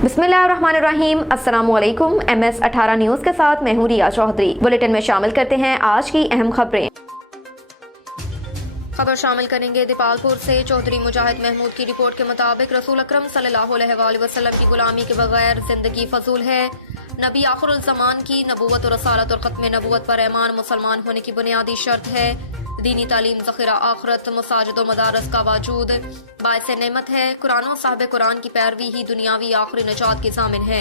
बिस्मिल्लाहिर्रहमानिर्रहीम। अस्सलामुअलैकुम। MS18 news के साथ मैं हूं रिया चौधरी। बुलेटिन में शामिल करते हैं आज की अहम खबरें। खबर शामिल करेंगे दीपालपुर से। चौधरी मुजाहिद महमूद की रिपोर्ट के मुताबिक रसूल अकरम सल्लल्लाहु अलैहि वसल्लम की गुलामी के बगैर जिंदगी फजूल है। नबी आखिरुल ज़मान की नबूवत और रसालत और ख़त्म नबूवत पर ईमान मुसलमान होने की बुनियादी शर्त है। दीनी तालीम ज़ख़ीरा आखिरत मसाजिद व मदारस का वजूद बाइस नेमत है। कुरान और साहिब कुरान की पैरवी ही दुनियावी आखिरी निजात की ज़ामिन है।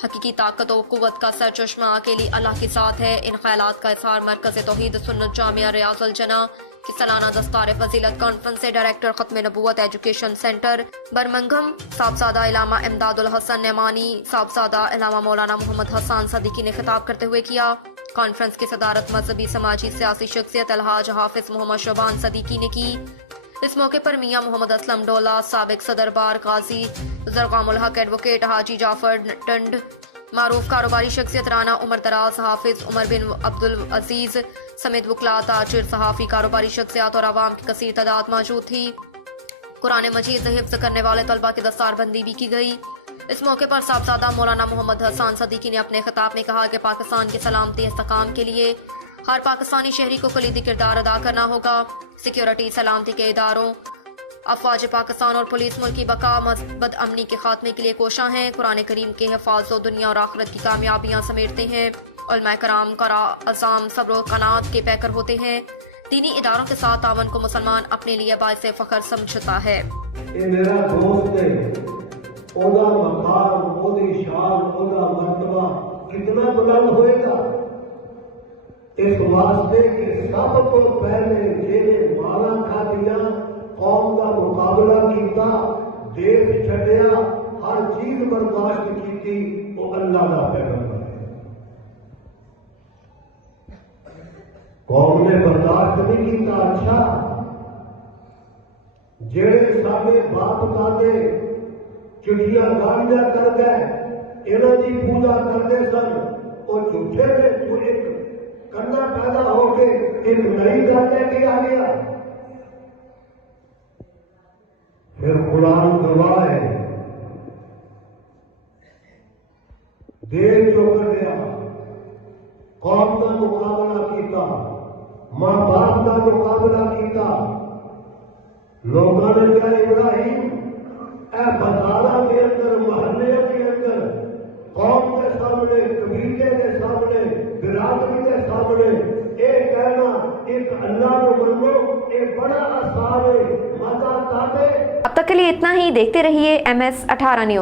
हकीकी ताकत और कुव्वत का सरचश्मा अकेली अल्लाह के साथ है। इन ख्यालात का इज़हार मरकज़ तौहीद सुन्नत जामिया रियाजुल जना की सालाना दस्तार फजीलत कॉन्फ्रेंस से डायरेक्टर ख़त्म नबूवत एजुकेशन सेंटर बरमंघम साहबजादा इलामा इमदादुल हसन नेमानी, साहबजादा इलामा मौलाना मोहम्मद हसन सदीकी ने खिताब करते हुए किया। कॉन्फ्रेंस की सदारत मजहबी समाजी सियासी शख्सियत अलहाज हाफिज मोहम्मद शबान सदीकी ने की। इस मौके पर मियां मोहम्मद असलम डोला, साबिक सदर बार काजी जरगामुल हक, एडवोकेट हाजी जाफर टंड, मारूफ कारोबारी शख्सियत राना उमर दराज, हाफिज उमर बिन अब्दुल अजीज समेत वकला, ताजिर, सहाफ़ी, कारोबारी शख्सियात और आवाम की कसीर तादाद मौजूद थी। कुरान मजीद हिफ्ज़ करने वाले तलबा की दस्तारबंदी भी की गई। इस मौके पर साहबजादा मौलाना मोहम्मद हसन सदीकी ने अपने खिताब में कहा कि पाकिस्तान की सलामती इस्तेकाम के लिए हर पाकिस्तानी शहरी को कलीदी किरदार अदा करना होगा। सिक्योरिटी, सलामती के इदारों, अफवाज पाकिस्तान और पुलिस मुल्क की बका बद अमनी के खात्मे के लिए कोशां हैं। कुरान करीम के हिफाज दुनिया और आखिरत की कामयाबियां समेटते हैं। उलमा कराम करा अज़ाम सब्र कनात के पैकर होते हैं। दीनी इदारों के साथ तावन को मुसलमान अपने लिए बाइस फख्र समझता है। मेरा दोस्त है, ओदा मकाम, ओदी शान, ओदा मर्तबा कितना बुलंद होएगा। इस वास्ते कि सब तो पहले जेने माला खादियां, कौम का मुकाबला किया, देश छड़िया, हर चीज बर्दाश्त की थी, वो अल्लाह का पैगंबर है। कौम ने बर्दाश्त नहीं किया। अच्छा, जेड़े साडे बाप दादे चिड़िया गाड़ियां कर गए, इन्हों की पूजा करते सन, और झूठे में जो एक करना पैदा होके एक नई गल लेके आ गया। फिर कुरान गवाह है, देश जो कर गया, कौम का मुकाबला किया, मां बाप का मुकाबला किया। लोगों ने क्या इब्राहिम बाजारा के अंदर, मोहल्ले के अंदर, कौम के सामने, कबीले के सामने, बिरादरी के सामने एक कहना एक अल्लाह को मनो, एक बड़ा आसान है, मजा आता है। अब तक के लिए इतना ही। देखते रहिए MS18 न्यूज़।